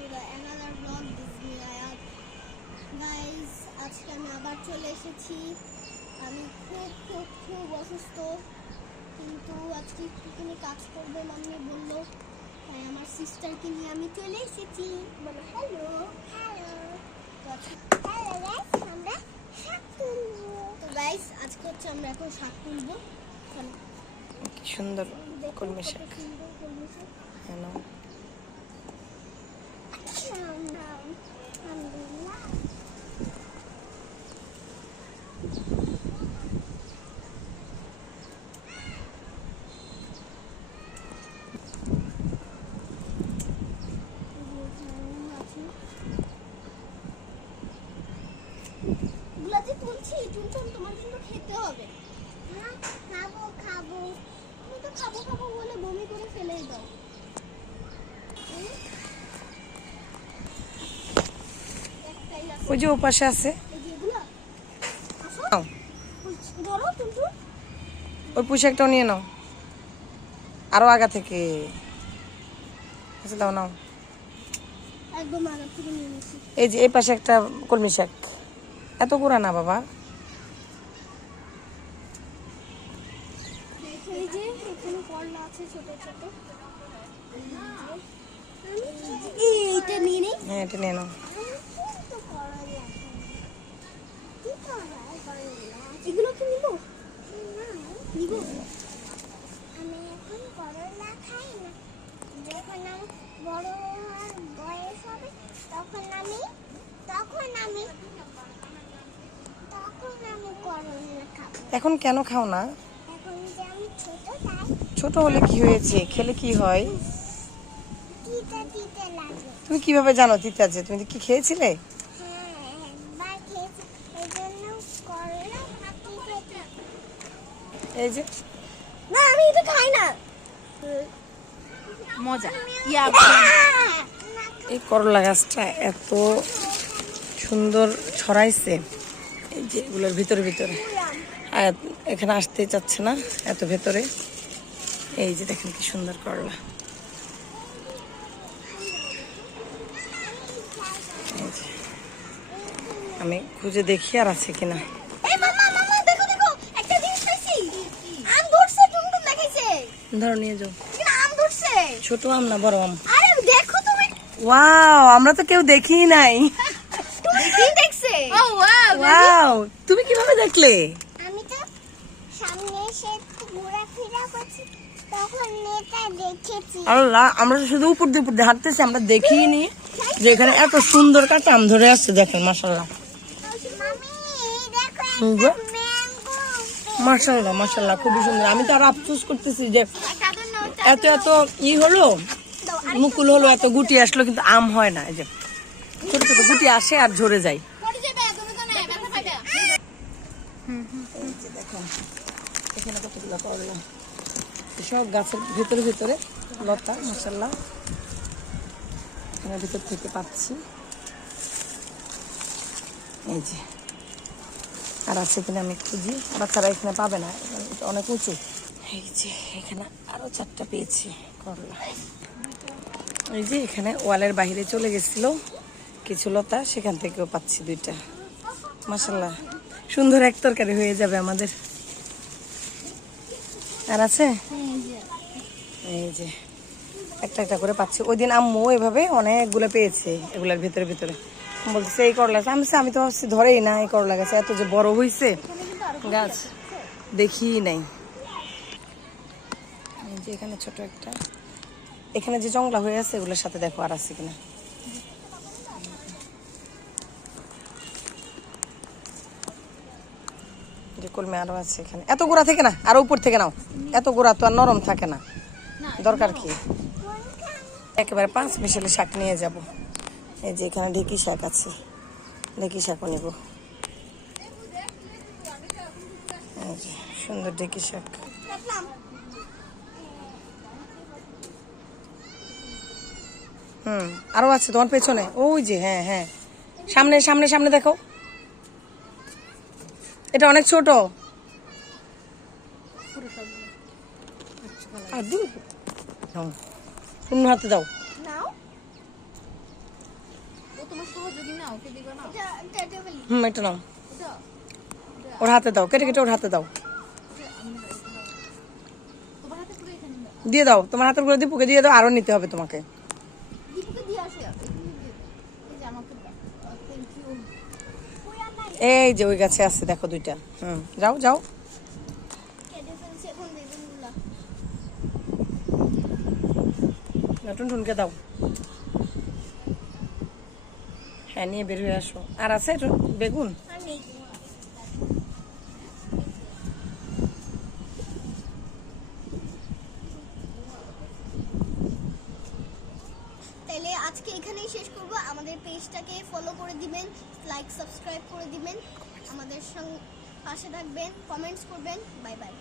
to the another vlog. This is me Ayat. Guys, আজকে আমি আবার চলে এসেছি। আমি খুব অসুস্থ, কিন্তু আজকে একটুখানি কাজ করবে মাম্মি বললো, তাই আমার সিস্টারকে নিয়ে আমি চলে এসেছি। বলো হ্যালো। আমরা শাক তুলবো। তো গাইস, আজকে হচ্ছে আমরা এখন শাক তুলবো। কি সুন্দর কলমি শাক। হ্যালো। তোমার জন্য খেতে হবে। হ্যাঁ, খাবো। তুমি তো খাবো বলে বমি করে ফেলেই দাও। ওই যে ওপাশে আছে, ওই পোশাকটাও নিয়ে নাও, আরো আগা থেকে দাও নাও। একদম আগা থেকে নিয়ে নিছি। এই যে এই পাশে একটা কলমি শাক, এত গোড়া না বাবা। এই যে এখানে করলা আছে ছোট ছোট। এইটা নিয়ে নেই। হ্যাঁ, এটা নিয়ে নাও। এগুলো কি নিব? নিব। আমি এখন করলা খাই না। যখন আমি বড় হওয়ার বয়স হবে তখন আমি করলা খাবো। এখন কেন খাও না? এখন যে আমি ছোট, তাই। ছোট হলে কি হয়েছে? খেলে কি হয়? তিতা লাগে। তুমি কিভাবে জানো তিতা? যে তুমি কি খেয়েছিলে? এই যে না, আমি এটা খাই না। মজা। এই করলা গাছটা এত সুন্দর ছড়াইছে, এই যে এগুলোর ভিতরে আর এখানে আসতে চাচ্ছে না এত ভেতরে। এই যে দেখেন কি সুন্দর করলা। আমি খুঁজে দেখি আর আছে কিনা। ধরো, নিয়ে যাও। ছোট আম না বড় আম? আরে দেখো তুমি। ওয়াও, আমরা তো কেউ দেখিই নাই। দেখছে। ওয়াও, তুমি কিভাবে দেখলে? আমি তো সামনে এসে ঘোরাফেরা করছি, তখন এটা দেখেছি। আল্লাহ, আমরা তো শুধু উপর দিয়ে হাঁটতেছি, আমরা দেখিই নি যে এখানে এত সুন্দর কাঁচা আম ধরে আসছে। দেখেন, মাশাআল্লাহ। মাশাআল্লাহ খুবই সুন্দর। আমি তো আর আফসোস করতেছি যে এত হলো, মুকুল হলো, এত গুটি আসলো, কিন্তু আম হয় না। এই যে ছোট ছোট গুটি আসে আর ঝরে যায়। দেখুন এখানে কতগুলো করলা, সব গাছের ভিতরে লতা। মাশাআল্লাহ, এখানে ভিতর থেকে পাচ্ছি। এই যে আর আছে কিনা আমি খুঁজি, বাচ্চারা এখানে পাবে না, অনেক উঁচু। এই যে এখানে আরো 4টা পেয়েছি করলা। এই যে এখানে ওয়ালের বাইরে চলে গেছিল কিছু লতা, সেখান থেকেও পাচ্ছি 2টা। মাশাআল্লাহ, সুন্দর এক তরকারি হয়ে যাবে আমাদের। আর আছে এই যে একটা করে পাচ্ছি। ওই দিন আম্মু এভাবে অনেকগুলো পেয়েছে এগুলার ভিতরে বলতেছে এই করলা। আমি তো ভাবছি ধরেই না, এই করলা গাছে এত যে বড় হয়েছে গাছ দেখি নাই। এই যে এখানে ছোট একটা, এখানে যে জংলা হয়ে আছে এগুলোর সাথে দেখো আর আছে কিনা। যে কলমে আরো আছে এখানে। এত গোড়া থেকে না, আরো উপর থেকে নাও। এত গোড়া তো আর নরম থাকে না, দরকার কি? একেবারে 5 মিশালি শাক নিয়ে যাব। এই যে এখানে ঢেঁকি শাক আছে, ঢেঁকি শাকও নেব। এই যে সুন্দর ঢেঁকি শাক। আরো আছে তোমার পেছনে, ওই যে। হ্যাঁ, সামনে দেখো, এটা অনেক ছোট। আর দূর, হাতে দাও। তোমার সহযোগী না, ওকে দিবা না? এটা ফেলি। এটা নাও, এটা ওর হাতে দাও, কেটে কেটে ওর হাতে দাও, তোমার হাতে পুরো এখানে দাও। দিয়ে দাও, তোমার হাতের গুলো দীপুকে দিয়ে দাও, আরো নিতে হবে তোমাকে। দীপুকে দিয়ে আসো। এই যে আমাকে দাও। Thank you. এই যে ওই গাছে আছে দেখো দুইটা। যাও যাও। কেটে ফেলছি এখন বেগুনগুলা। টুনটুনকে দাও। হ্যাঁ নিয়ে বের হয়ে আসো। আর আছে বেগুন? আর নেই। তাইলে আজকে এখানেই শেষ করব। আমাদের পেজটাকে ফলো করে দিবেন, লাইক সাবস্ক্রাইব করে দিবেন, আমাদের সঙ্গে পাশে থাকবেন, কমেন্টস করবেন। Bye bye.